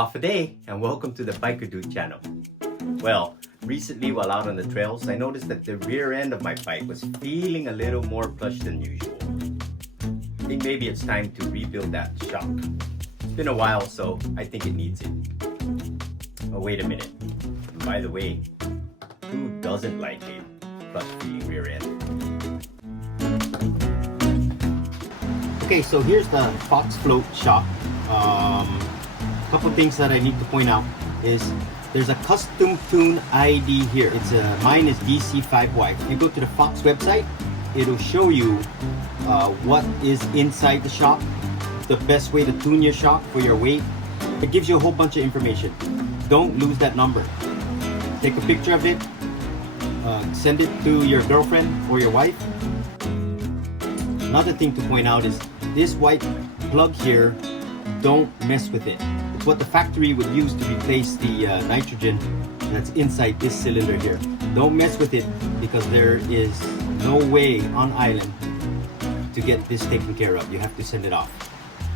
Half a day, and welcome to the Biker Dude channel. Well, recently while out on the trails, I noticed that the rear end of my bike was feeling a little more plush than usual. I think maybe it's time to rebuild that shock. It's been a while, so I think it needs it. Oh, wait a minute. By the way, who doesn't like a plush feeling rear end? Okay, so here's the Fox Float shock. Couple things that I need to point out is there's a custom tune ID here. Mine is DC5Y. If you go to the Fox website, it'll show you what is inside the shock, the best way to tune your shock for your weight. It gives you a whole bunch of information. Don't lose that number. Take a picture of it, send it to your girlfriend or your wife. Another thing to point out is this white plug here, don't mess with it. It's what the factory would use to replace the nitrogen that's inside this cylinder here. Don't mess with it because there is no way on island to get this taken care of. You have to send it off.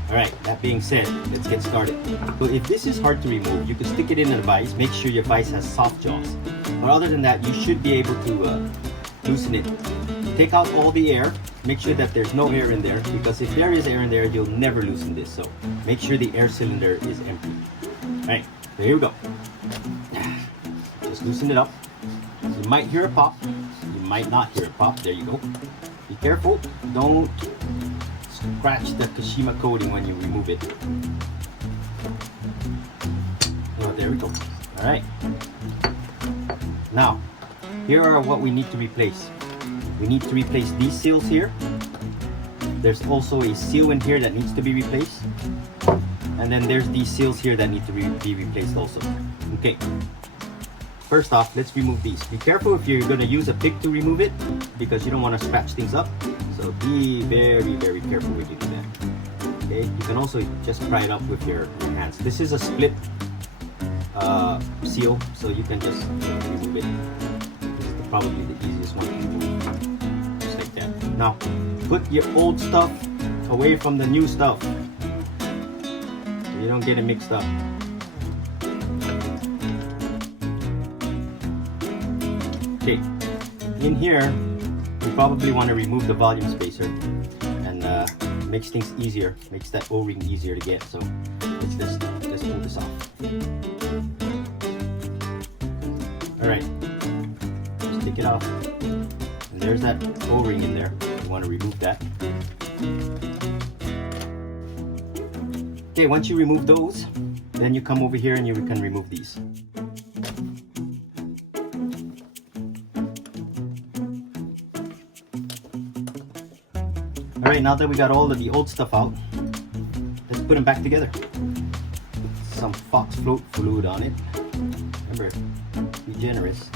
Alright, that being said, let's get started. So if this is hard to remove, you can stick it in a vise. Make sure your vise has soft jaws. But other than that, you should be able to loosen it. Take out all the air. Make sure that there's no air in there, because if there is air in there, you'll never loosen this. So make sure the air cylinder is empty. Alright, so here we go. Just loosen it up. You might hear a pop. You might not hear a pop. There you go. Be careful. Don't scratch the Kashima coating when you remove it. Oh, there we go. Alright. Now, here are what we need to replace. We need to replace these seals here. There's also a seal in here that needs to be replaced. And then there's these seals here that need to be replaced also. Okay. First off, let's remove these. Be careful if you're going to use a pick to remove it, because you don't want to scratch things up. So be very, very careful when you do that. Okay. You can also just pry it up with your hands. This is a split seal, so you can just remove it. This is probably the easiest one to remove. Just like that. Now, put your old stuff away from the new stuff, so you don't get it mixed up. Okay, in here, you probably want to remove the volume spacer, and makes things easier, makes that O-ring easier to get. So let's just pull this off. All right, just take it off. And there's that O-ring in there. You want to remove that. Okay, once you remove those, then you come over here and you can remove these. Alright, now that we got all of the old stuff out, let's put them back together. Put some Fox Float fluid on it. Remember, be generous.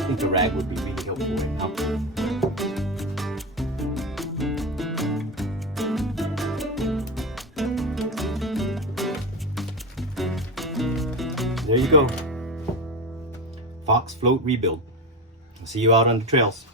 I think the rag would be really helpful right now. There you go. Fox Float rebuild. I'll see you out on the trails.